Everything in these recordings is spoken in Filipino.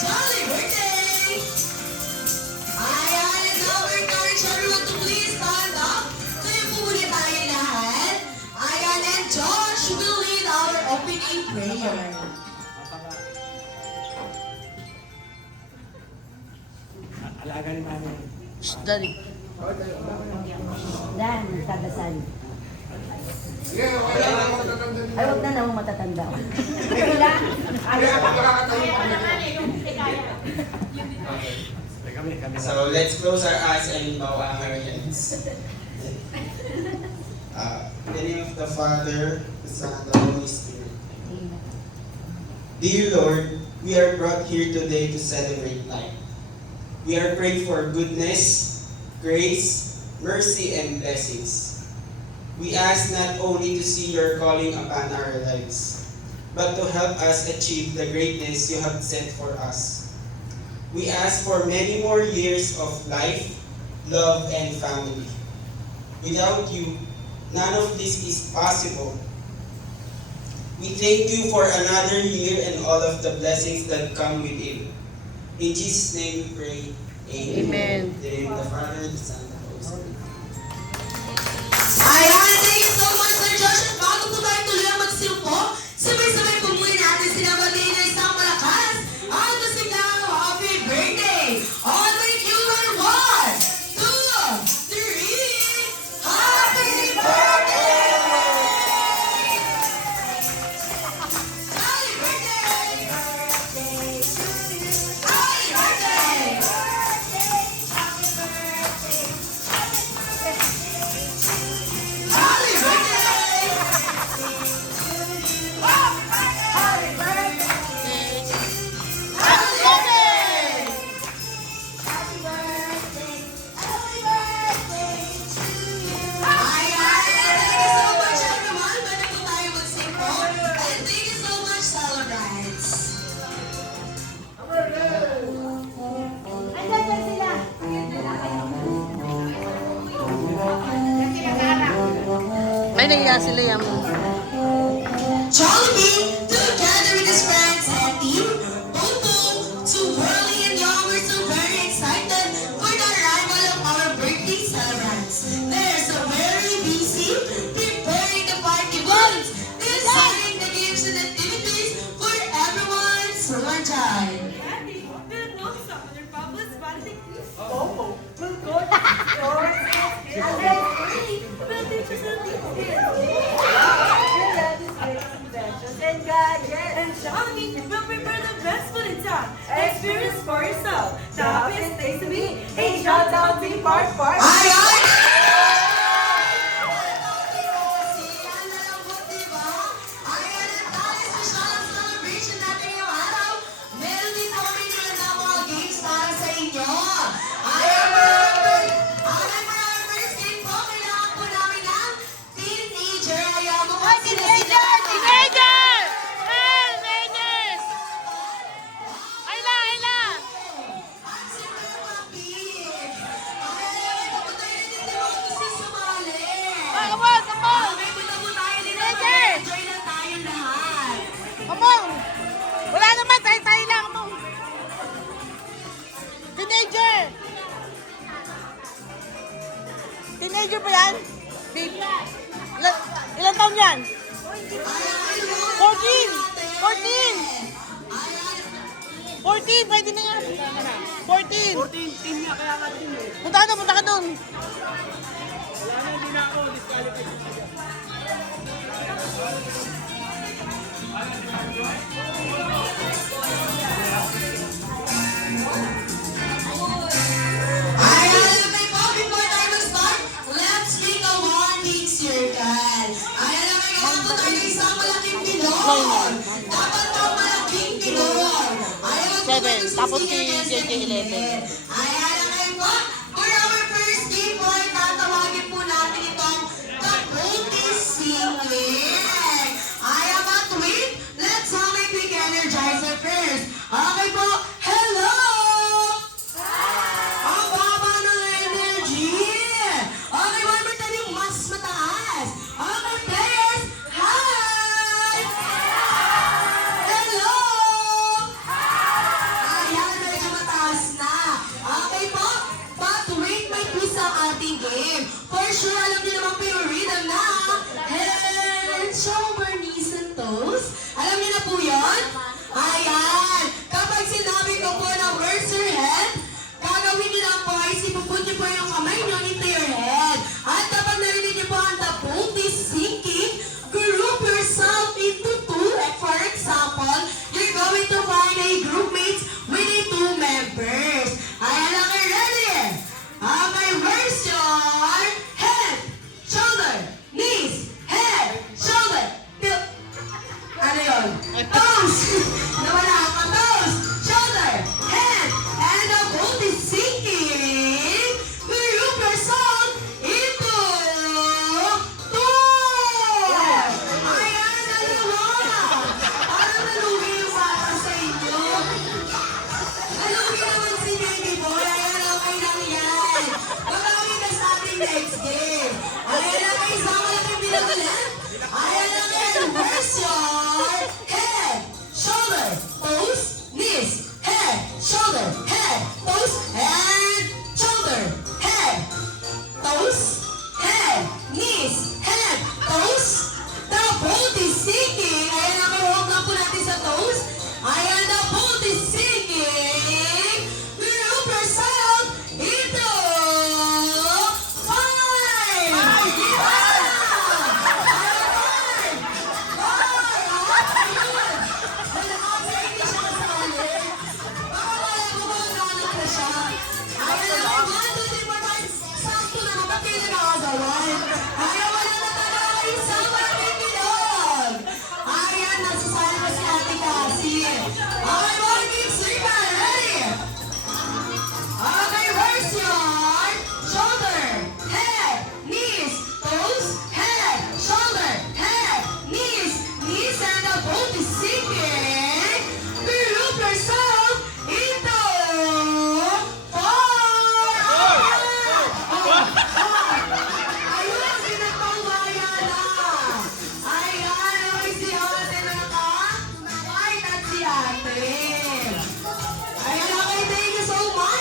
Jolly birthday! Ayan, and now we're encourage everyone to please stand up. Tayo po muna tayo lahat. Ayan, and Josh will lead our opening prayer. Alaga ni mami. Dali. Dan, kadasal. Sige, okay lang ako matatanda niyo. Ay, huwag na naman matatanda. Okay lang. Kaya pag nakakatayo kami. Kami. So let's close our eyes and bow our heads. In the name of the Father, the Son, and the Holy Spirit. Dear Lord, we are brought here today to celebrate life. We are praying for goodness, grace, mercy, and blessings. We ask not only to see your calling upon our lives, but to help us achieve the greatness you have set for us. We ask for many more years of life, love, and family. Without you, none of this is possible. We thank you for another year and all of the blessings that come with it. In Jesus' name we pray. Amen. Amen. In the name of the Father, the Son, and the Holy Spirit. Ayan, thank you so much, Sir Josh. At bago po tayo tuloy ang magsilpo, sabay-sabay po muli natin sinamagay na isang malakas ang masiglang happy birthday. On my cue, on 1, 2, 3, happy birthday! Happy birthday! Happy birthday! Happy birthday! Happy birthday! Ayan, thank you so much everyone. Pwede po tayo magsimpo. And thank you so much, celebrants. Andyan dyan sila. May nahiya sila yan mo. Jollibee, together with his friends and team, Bobo, to Whirly and Young, we're so very excited for the arrival of our birthday celebrants. They're so very busy preparing the party balls, designing the games and activities for everyone to enjoy. Daddy, pero no, sa other Pablo's balik. We'll go to the store. And then, We'll teach us a little bit. and gadgets. And Johnny will prepare the best food in town. Experience for yourself. The happiest place to be. A shout out to Park Park. Ayan! Ayan ang tayo special ang celebration natin ngayong araw. Meron din po kami ng mga games para sa inyo. Ayan for our first game po, kailangan po namin ng teenager. Ayan mo mga Teenager! Teenagers! Ayla! Ayla! At si Papi. Ayan, ito tayo din din ako gusto sumali. Come on! Come on! Okay, punta po tayo din. Teenager! Enjoy lang tayo lahat. Come on! Wala naman! Tayo lang! Come on! Teenager! Teenager ba yan? Babe. Ilan taon yan? 14! 14! Pwede na yan! 14! 14, team niya, kaya nga team eh. Punta ka doon! Wala na, hindi na ako. Disqualified. Ayan, okay po, before tayo mag-start, let's make a one-big circle. Ayan, kailangan po tayo ng isang malaking pilon. Dapat po malaking pilon. Ayan, 7, tapos si JJ 11. Ayan, okay po. For our first game po, ay tatawagin po natin itong The Boldly Singing. Ayan, but wait, let's have a quick energizer first. Okay po, hello! Ang baba ng energy! Okay, one more time yung mas mataas. Okay, players, hi! Hello! Ayan,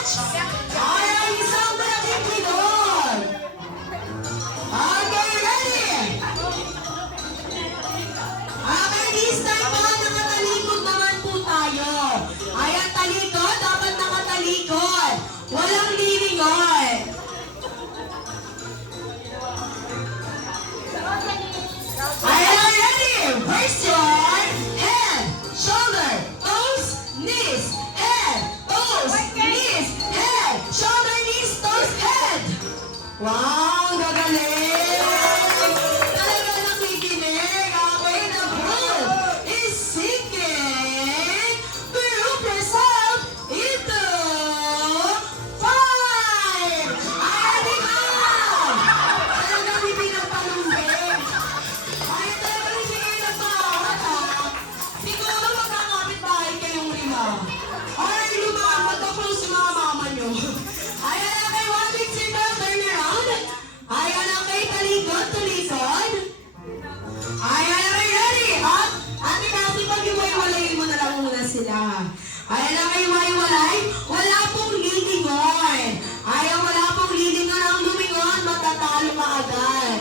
Alright, isang malaking pinod. Okay, ready? Okay, this time po, nakatalikod naman po tayo. Ayan, talikod, dapat nakatalikod. Walang lilingon. Ayan, ready? Raise your head, shoulder, toes, knees, head, toes, knees, head, shoulder, knees, toes, head. Wow, gagaling! Talaga nakikinig. Okay, the group is sinking. Group yourself into 5. Ayan, ikaw! Talaga may pinagpalumbing. Ay, talaga hindi kayo nagpahawat, ha? Siguro magkakapit bahay kayong 5. Ay, lumaan, magka-close yung mga mama nyo. Ayan na kay one big circle, turn around. Ayan na kay talikod, tulikod. Ayan na kay ready, up. Ate kasi pag iwaiwalayin mo na lang muna sila. Ayan na kay iwaiwalay, wala pong lilingon. Ayan, wala pong lilingon. Ang lumingon, matatalo ka agad.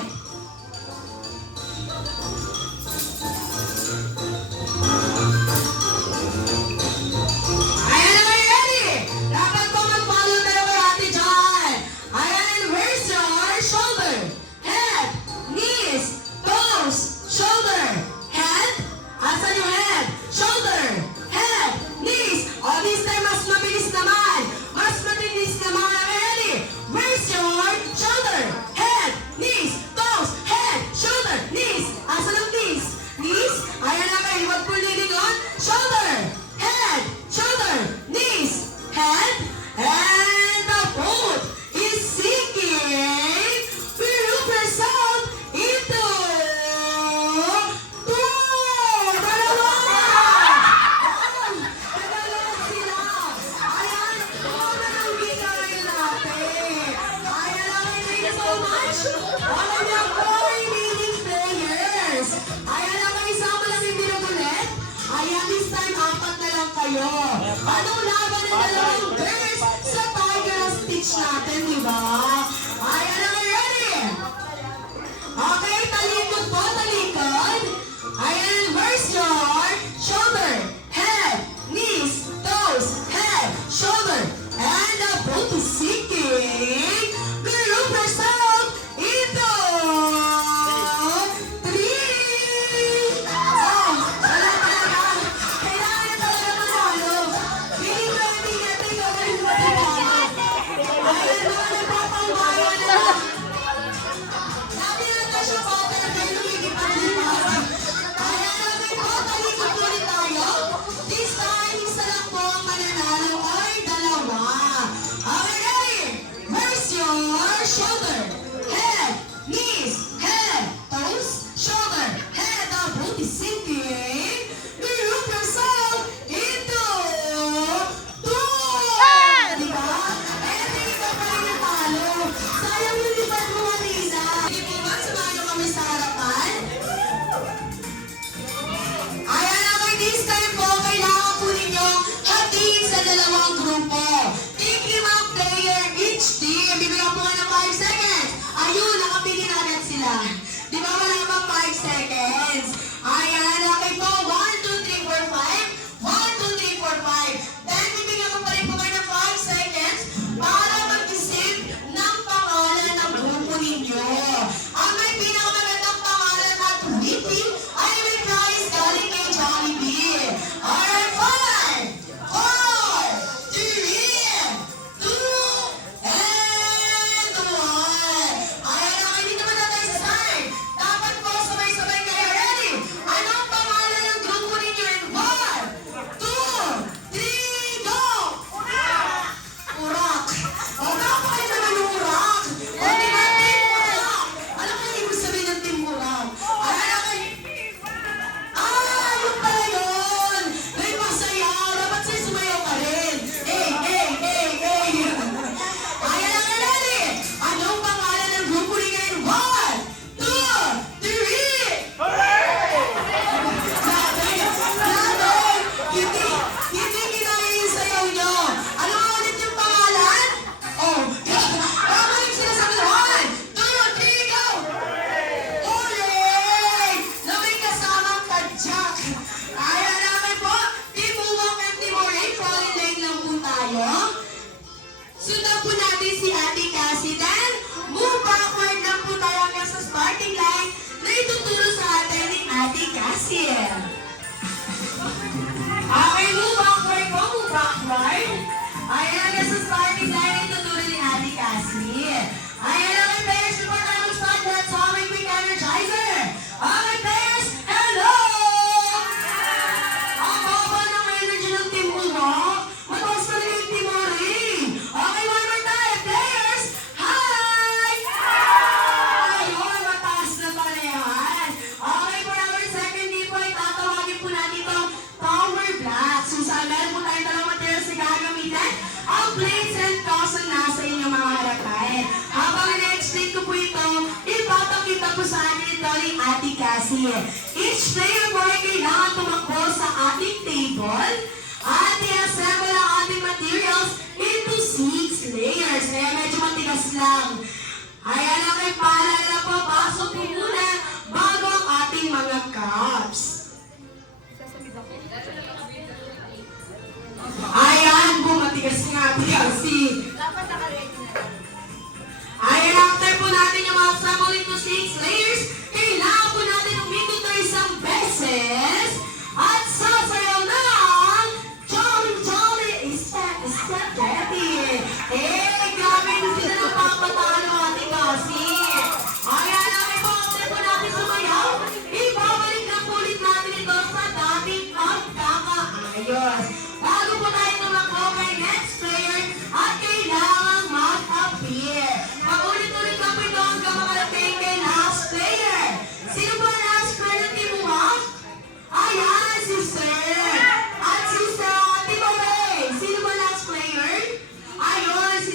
Ayan na kayo ready! Dapat ko mag-follow na lang ate dyan. Ayan, where's your shoulder, head, knees, toes, shoulder, head. Asan yung head, shoulder, head, knees. O, this time mas mabilis naman. Mas mabilis naman. Ayan, ready? Where's your shoulder, head, knees, toes, head, shoulder, knees. Asan ang knees? Knees. Ayan na kayo, huwag po lilingon. Shoulder, head, shoulder, knees, head, and the boat is sinking. Group yourself into 2. Dalawa! Dalawa sila. Ayan, una ng bigay natin. Ayan, thank you so much. Alam niyo po, remaining players. Ayan, isama lang yung binugulit. Ayan, this time, 4 na lang kayo. Anong laban ng dalawang bears sa Tiger Stitch natin, di ba? Ayan na, ready? Okay, talikod po, talikod. Ayan, where's your shoulder, head, knees, toes, head, shoulder, and the boat is sinking. Group yourself into 3. Oh, wala talaga. Kailangan niya talaga manalo. Feeling ko hindi natin gagawin mo manalo. Ayan, mga nagpapangbayan na lang. Sabi natin siya po, pero kayo lumilipad-lipad. Ayan, natin po, talikod ulit tayo. This time, isa lang po ang mananalo ay 2. Okay, ready? Where's your shoulder, head, knees, head, toes, shoulder, head, the boat is sinking. Group yourself into 2. Diba? Eh, hindi ka pa rin natalo. Sayang yung lipad mo, Marina. Hindi po ba, samahan niyo kami sa harapan? Ayan, okay, this time po, kailangan po ninyo hatiin sa dalawang grupo. Take 5 player each team. Bibigyan po kayo ng 5 seconds. Ayun, nakapili na agad sila. Di ba wala pang 5 seconds? Ayan, okay po. 1, 2, 3, 4, 5. 1, 2, 3, 4, 5. Then, bibigyan ko pa rin po kayo ng 5 seconds para mag-isip ng pangalan ng grupo ninyo. Ang may pinakamagandang pangalan at witty ay may prize galing kay Jollibee. Alright, 5, 4, 3, 2, and 1. Ayan, okay, dito muna tayo sa start. Dapat po sabay-sabay kayo. Ready? tayo. Sundan po natin si Ate Cassie. Then, move backward lang po tayo hanggang sa starting line na ituturo sa atin ni Ate Cassie. Okay, move backward po, move backward. Ayan, hanggang sa starting line na ituturo ni Ate Cassie. Ayan, okay, players, before tayo mag-start, let's have a quick energizer. Okay, players, hello! Ang baba ng energy ng team mo, no? Mataas na rin yung team mo rin. Okay, one more time, players! Hi! Ayun, mataas na pala yan. Okay, for our second game po, itatawagin po natin itong Tower Blast. Kung saan meron po tayong dalawang materials na gagamitin, ang plates and toss ang nasa inyong mga harapan. Habang na-explain ko po ito, ipapakita po sa atin ito ni Ate Cassie. Each player po ay kailangan tumakbo sa ating table at i-assemble ang ating materials into 6 layers. Kaya medyo matigas lang. Ayan ang may paalala po, pasok po muna bago ang ating mga cups. Ayan po, matigas nga Ate Cassie. Dapat naka-ready na lang. Ayan, after po natin yung mga assemble into 6 layers, kailangan po natin umikot na isang beses at sasayaw ng Jolly Jolly Step Ready. Grabe na sila ng papatalo Ate Cassie. Ayan, okay po, after po natin sumayaw, ibabalik na po ulit natin ito sa dating pagkakaayos. Bago po tayo tumakbo kay next player at kailangan mag-appear. Paulit-ulit lang po ito hanggang makarating kay last player. Sino ba last player ng team mo? Ayan, si Sir. At si Sir Ate Mabay. Sino ba last player? Ayun, si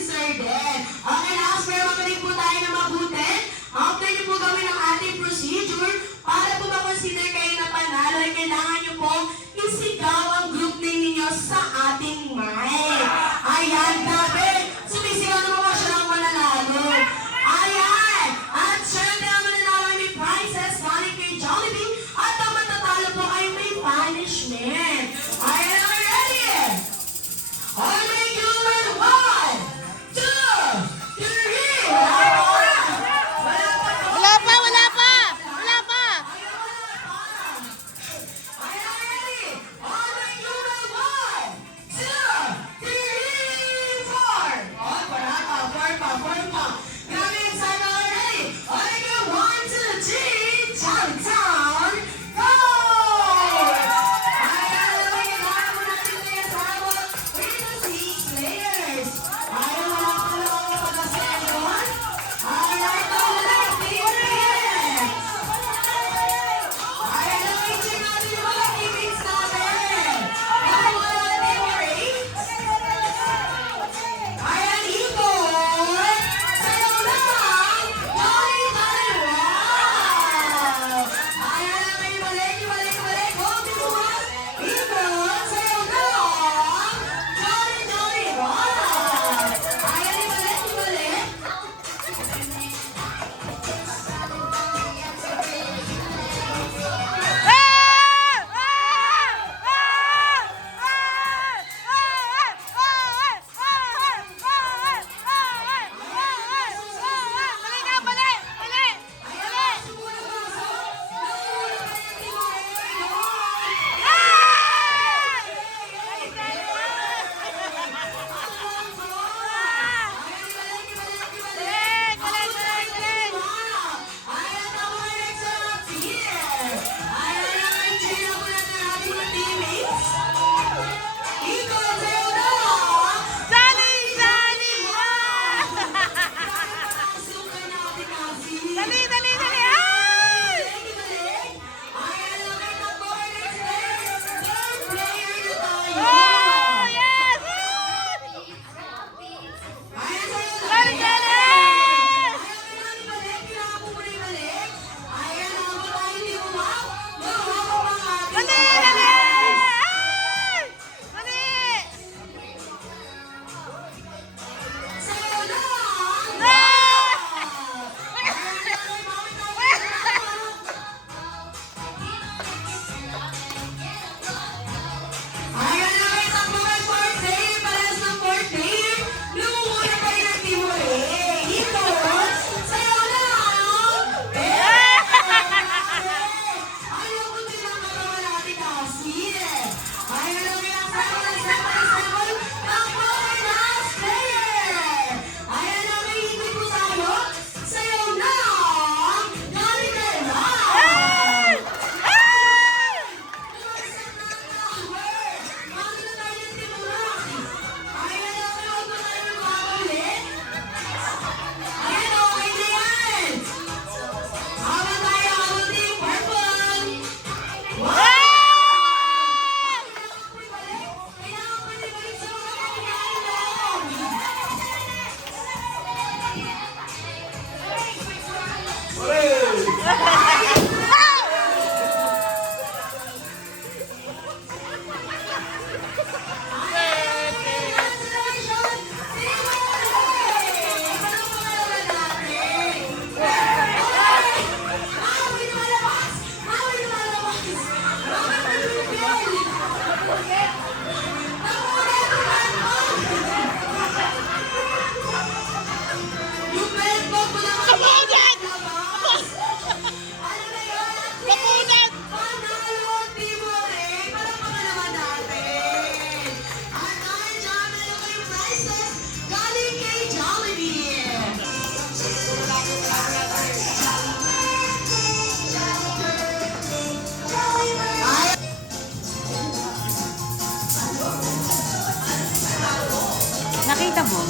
Nakita mo?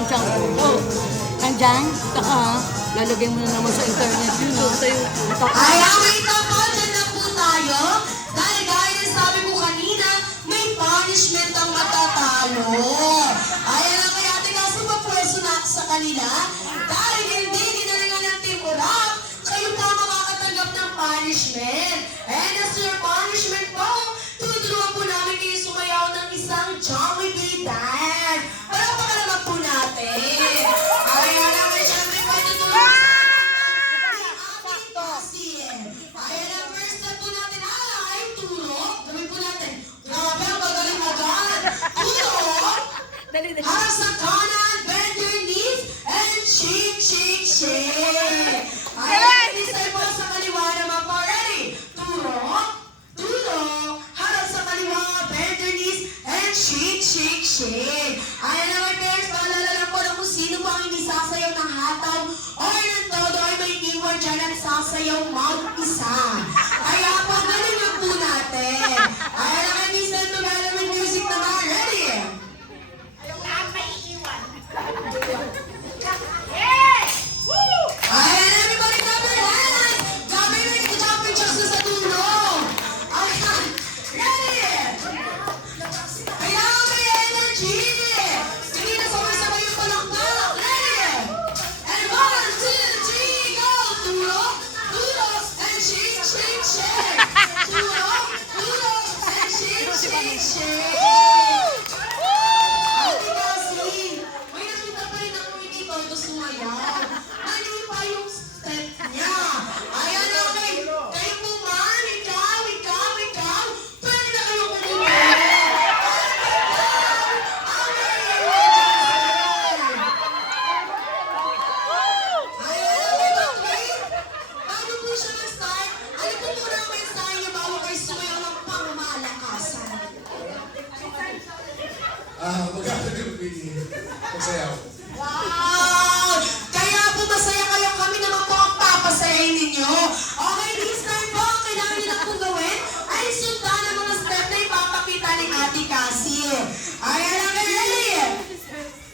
Yung siyang oh. Nandyan? Taka, lalagay mo na naman sa internet yun. Kaya wait lang po, dyan na po tayo. Dahil gaya ng sabi ko kanina, may punishment ang matatalo. Kaya lang kaya ating kasi mapwesto na ako sa kanila. Dahil hindi ginalingan ng Team Urap, kayo pa makakatanggap ng punishment. And as your punishment po, tutulungan po namin kayo sumayaw ng isang Jollibee dance. Palakpakan naman po natin. Kaya lang ay syempre po tutulungan Ayan ang first step po natin ay turo. Gawin po natin. Grabe, ang magaling agad. Turo. Dali. Harap sa kanan, bend your knees, and shake, shake, shake. Ayan, this time po sa kaliwa naman po. Ready? Turo. Turo. Harap sa kaliwa, bend your knees, and shake, shake, shake. Ayan na, my parents, paalala lang po na kung sino po ang hindi sasayaw ng hataw or ng todo ay may iwan dyan at sasayaw mag-isa. Kaya po, galing na po natin. Ayan na, may listen to Gallery Music naman. Ready? Ayan, everybody clap your hands! Gabi na ito jumping jacks sa tulong! Ayan, ready? Kailangan may energy! Hindi na sabay-sabay yung palakpak! Ready? And 1, 2, 3, go! Tulong, tulong, and shake, shake, shake! Tulong, tulong, and shake, shake, shake! Ate Cassie, may nakita pa rin ako hindi todo sumayaw. Mali pa yung step niya. Ayan, okay. Kayo po man, ikaw. Pwede na kayo kumuha. Ayan, okay. Bago po siya mag-start, ano po muna ang mensahe niyo bago kayo sumayaw ng pangmalakasan? Maganda yung magsayaw. Wow! Kaya po masaya kayo, kami naman po ang papasayahin ninyo. Okay, this time po, ang kailangan nila pong gawin ay sundan ang mga step na ipapakita ni Ate Cassie. Ayan lang, ready?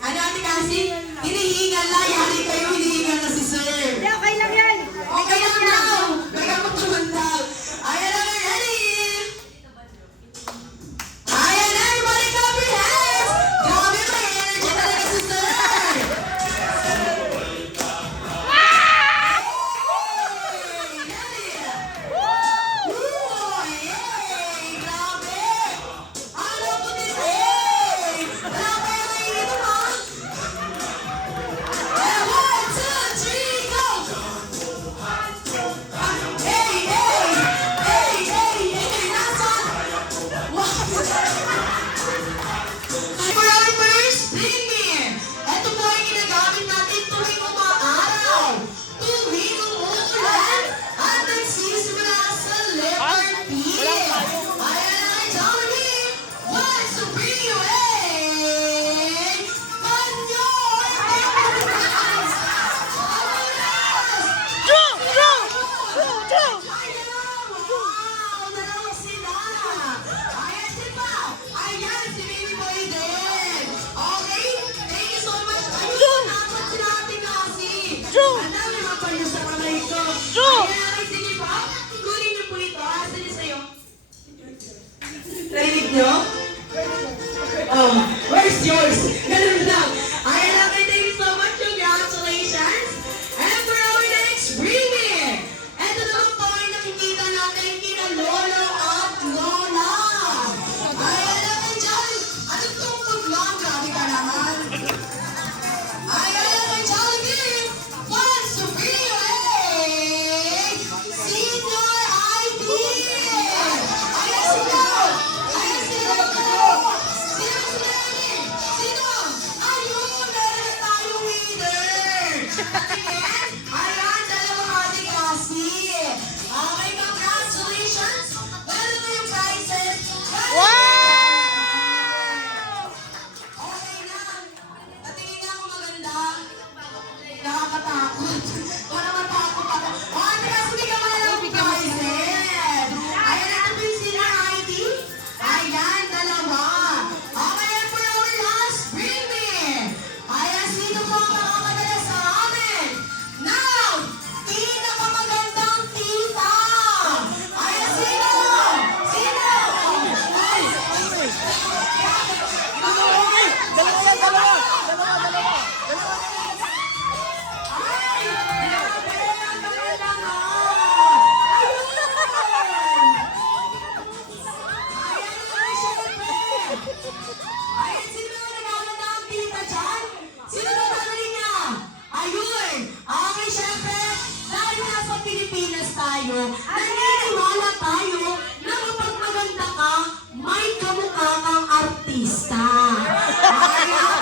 Ano, Ate Cassie? Hinihingal na, yari kayo, hinihingal na si Sir. Okay lang yan. Okay lang daw. Nagkakatuman daw. Ayan lang, ready? Ayan, everybody clap your hands! Grabe, may energy talaga si Sir! Ito po ay ginagamit natin tuwing umaaraw, tuwing umuulan, at nagsisimula sa letter P. Ayan na kay Jollibee, what's to bring you away? Manyor! True! Ayan! Wow! Dalawa sila! Ayan si Pao! Ayan si Baby Boy din! Okay? Thank you so much! Ayun! Dapat sila Ate Cassie! True! Ang dami mga pala sa kamay ko! True! Ayan! Okay, sige pa! Kunin niyo po ito! Asan niyo sa'yo? Narinig niyo? Oh, where's yours? Ganun lang! Ayan! Okay, thank you so much! Congratulations! And for our next premiere! Ito naman po ay nakikita natin kina Lolo at Lola. Ayan naman dyan. Ano itong pag-vlog? Grabe ka naman. Ayan naman Jollibee. What's to bring you away? Senior ID. Ayan sila. Ayan sila. Sino? Sino? Happy